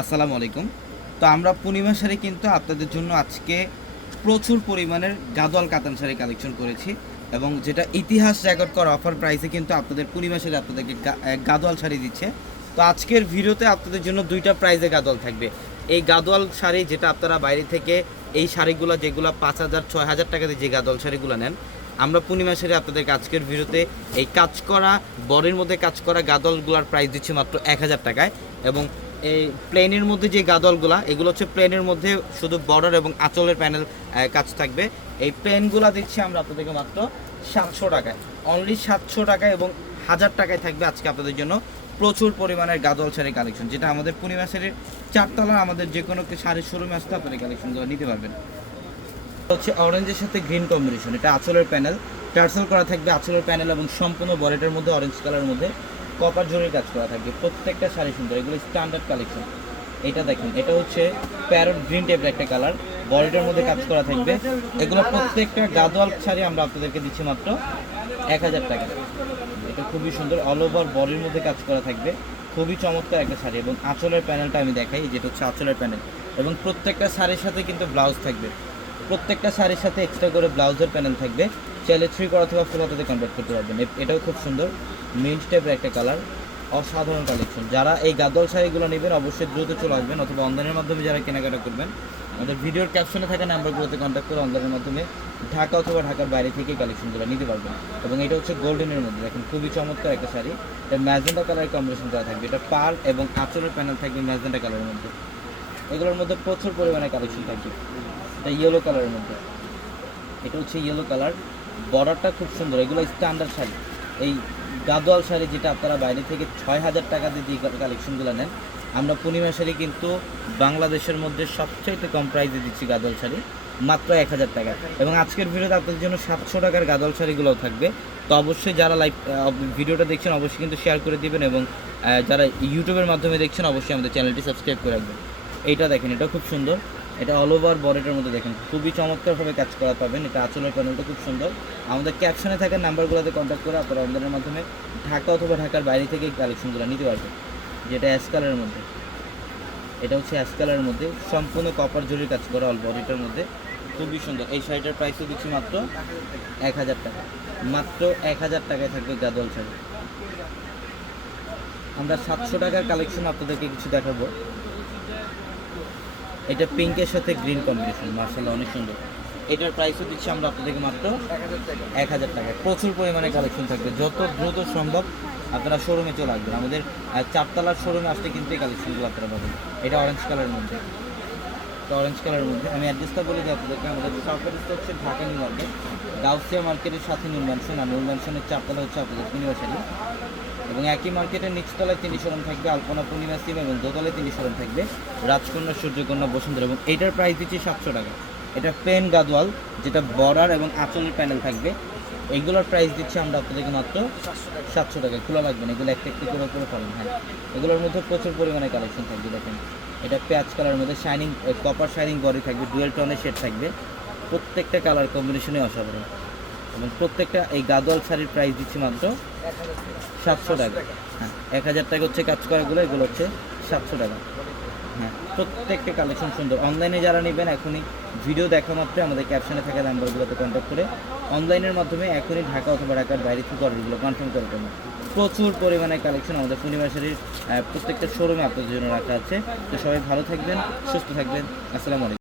আসসালামু আলাইকুম। তো আমরা পূর্ণিমা শাড়ি কিন্তু আপনাদের জন্য আজকে প্রচুর পরিমাণের গাদোয়াল কাতান শাড়ি কালেকশন করেছি এবং যেটা ইতিহাস রেকর্ড করা অফার প্রাইসে কিন্তু আপনাদের পূর্ণিমা শাড়ি আপনাদেরকে গাদোয়াল শাড়ি দিচ্ছে। তো আজকের ভিডিওতে আপনাদের জন্য দুইটা প্রাইজে গাদোয়াল থাকবে। এই গাদোয়াল শাড়ি যেটা আপনারা বাইরে থেকে এই শাড়িগুলো যেগুলো 5,000 6,000 টাকা দিয়ে যে গাদোয়াল শাড়িগুলো নেন, আমরা পূর্ণিমা শাড়ি আপনাদেরকে আজকের ভিডিওতে এই কাজ করা বডির মধ্যে কাজ করা গাদোয়ালগুলোর প্রাইস দিচ্ছি মাত্র 1,000 টাকায়। এবং এই প্লেনের মধ্যে যে গাদলগুলা এগুলো হচ্ছে প্লেনের মধ্যে শুধু বর্ডার এবং আঁচলের প্যানেল কাজ থাকবে। এই প্লেনগুলা দিচ্ছি আমরা আপনাদেরকে মাত্র 700 টাকায়, অনলি 700 টাকায় এবং 1000 টাকায় থাকবে আজকে আপনাদের জন্য প্রচুর পরিমাণের গাদল শাড়ি কালেকশন, যেটা আমাদের পূর্ণিমা শাড়ির 4তলা আমাদের যে কোনো শাড়ির শোরুমে আসতে আপনারা কালেকশনগুলো নিতে পারবেন। হচ্ছে অরেঞ্জের সাথে গ্রিন কম্বিনেশন, এটা আঁচলের প্যানেল টার্সেল করা থাকবে, আঁচলের প্যানেল এবং সম্পূর্ণ বডিটার মধ্যে অরেঞ্জ কালারের মধ্যে কপার জরির কাজ করা থাকবে। প্রত্যেকটা শাড়ি সুন্দর, এগুলো স্ট্যান্ডার্ড কালেকশন। এটা দেখেন, এটা হচ্ছে প্যারট গ্রিন টাইপের একটা কালার, বডিটার মধ্যে কাজ করা থাকবে। এগুলো প্রত্যেকটা গাদোয়াল শাড়ি আমরা আপনাদেরকে দিচ্ছি মাত্র 1,000 টাকা। এটা খুবই সুন্দর, অল ওভার বডির মধ্যে কাজ করা থাকবে, খুবই চমৎকার একটা শাড়ি। এবং আঁচলের প্যানেলটা আমি দেখাই, যেটা হচ্ছে আঁচলের প্যানেল এবং প্রত্যেকটা শাড়ির সাথে কিন্তু ব্লাউজ থাকবে। প্রত্যেকটা শাড়ির সাথে এক্সট্রা করে ব্লাউজের প্যানেল থাকবে, চাইলে 3 করা অথবা ফুল হাতাতে কনভার্ট করতে পারবেন। এটাও খুব সুন্দর, মিন্ট টাইপের একটা কালার, অসাধারণ কালেকশন। যারা এই গাদোয়াল শাড়িগুলো নেবেন অবশ্যই দ্রুত চলে আসবেন, অথবা অনলাইনের মাধ্যমে যারা কেনাকাটা করবেন আমাদের ভিডিওর ক্যাপশনে থাকা নাম্বারগুলোতে কন্ট্যাক্ট করে অনলাইনের মাধ্যমে ঢাকা অথবা ঢাকার বাইরে থেকে কালেকশনগুলো নিতে পারবেন। এবং এটা হচ্ছে গোল্ডেনের মধ্যে, দেখেন খুবই চমৎকার একটা শাড়ি। এটা ম্যাজেন্টা কালারের কম্বিনেশন করা থাকবে, এটা পার্ল এবং আঁচলের প্যানেল থাকবে ম্যাজেন্টা কালারের মধ্যে। এগুলোর মধ্যে প্রচুর পরিমাণে কালেকশন থাকবে। এটা ইয়েলো কালারের মধ্যে, এটা হচ্ছে ইয়েলো কালার, বর্ডারটা খুব সুন্দর। এগুলো স্ট্যান্ডার্ড শাড়ি, এই গাদোয়াল শাড়ি যেটা আপনারা বাইরে থেকে 6,000 টাকা দিয়ে যে কালেকশনগুলো নেন, আমরা পূর্ণিমা শাড়ি কিন্তু বাংলাদেশের মধ্যে সবচাইতে কম প্রাইসে দিচ্ছি গাদোয়াল শাড়ি মাত্র 1,000 টাকা। এবং আজকের ভিডিওতে আপনাদের জন্য 700 টাকার গাদোয়াল শাড়িগুলোও থাকবে। তো অবশ্যই যারা লাইভ ভিডিওটা দেখছেন অবশ্যই কিন্তু শেয়ার করে দিবেন, এবং যারা ইউটিউবের মাধ্যমে দেখছেন অবশ্যই আমাদের চ্যানেলটি সাবস্ক্রাইব করে রাখবেন। এইটা দেখেন, এটা খুব সুন্দর, এটা অল ওভার বডিটার মধ্যে দেখেন খুবই চমৎকারভাবে কাজ করা পাবেন। এটা আঁচলের প্যানেলটা খুব সুন্দর। আমাদের ক্যাপশনে থাকা নাম্বারগুলোতে কন্ট্যাক্ট করে আপনারা অনলাইনের মাধ্যমে ঢাকা অথবা ঢাকার বাইরে থেকে কালেকশনগুলো নিতে পারবেন। যেটা অ্যাশ কালারের মধ্যে, এটা হচ্ছে অ্যাশ কালারের মধ্যে সম্পূর্ণ কপার জরির কাজ করা অল বডিটার মধ্যে, খুবই সুন্দর। এই শাড়িটার প্রাইসও দিচ্ছি মাত্র 1,000 টাকা, মাত্র 1,000 টাকায় থাকবে গাদোয়াল শাড়ি। আমরা 700 টাকার কালেকশন আপনাদেরকে কিছু দেখাবো। এটা পিঙ্কের সাথে গ্রিন কম্বিনেশন, মার্শাল্লাহ অনেক সুন্দর। এটার প্রাইসও দিচ্ছি আমরা আপনাদেরকে মাত্র 1,000 টাকায়। প্রচুর পরিমাণে কালেকশন থাকবে, যত দ্রুত সম্ভব আপনারা শোরুমে চলে আসবেন। আমাদের 4তলার শোরুমে আসতে কিন্তু এই কালেকশনগুলো আপনারা পাবেন। এটা অরেঞ্জ কালারের মধ্যে, এটা অরেঞ্জ কালারের মধ্যে আমি অ্যাড্রেসটা বলে দিই আপনাদেরকে। আমাদের শপ অ্যাড্রেসটা হচ্ছে ঢাকা নিউ মার্কেট, গাউসিয়া মার্কেটের সাথে নূর ম্যানশন, আর নূর ম্যানশনের 4তলা হচ্ছে আপনাদের পূর্ণিমা শাড়ি। এবং একই মার্কেটের নিচতলায় 3 শোরুম থাকবে, আলপনা পূর্ণিমা সিম, এবং দোতলায় 3 শোরুম থাকবে, রাজকন্যা, সূর্যকন্যা, বসুন্ধরা। এবং এইটার প্রাইস দিচ্ছি 700 টাকা। এটা প্লেন গাদোয়াল, যেটা বর্ডার এবং আঁচলের প্যানেল থাকবে। এইগুলোর প্রাইস দিচ্ছি আমরা আপনাদেরকে মাত্র 700 টাকা। খোলা লাগবে না, এগুলো একটা একটু করে পাবেন। হ্যাঁ, এগুলোর মধ্যে প্রচুর পরিমাণে কালেকশন থাকবে। দেখেন, এটা পেঁয়াজ কালারের মধ্যে শাইনিং, কপার শাইনিং বডি থাকবে, ডুয়েল টোনের শেড থাকবে, প্রত্যেকটা কালার কম্বিনেশনে অসাধারণ। এবং প্রত্যেকটা এই গাদোয়াল শাড়ির প্রাইস দিচ্ছি মাত্র 700 টাকা। হ্যাঁ, 1,000 টাকা হচ্ছে কাজ করাগুলো, এগুলো হচ্ছে 700 টাকা। হ্যাঁ, প্রত্যেকটা কালেকশন সুন্দর। অনলাইনে যারা নেবেন এখনই ভিডিও দেখা মাত্রই আমাদের ক্যাপশনে থাকা নাম্বারগুলোতে কন্ট্যাক্ট করে অনলাইনের মাধ্যমে এখনই ঢাকা অথবা ঢাকার বাইরে থেকে অর্ডারগুলো কনফার্ম করে দেবেন। প্রচুর পরিমাণে কালেকশন আমাদের পূর্ণিমা শাড়ির প্রত্যেকটা শোরুমে আপনাদের জন্য রাখা আছে। তো সবাই ভালো থাকবেন, সুস্থ থাকবেন। আসসালামু আলাইকুম।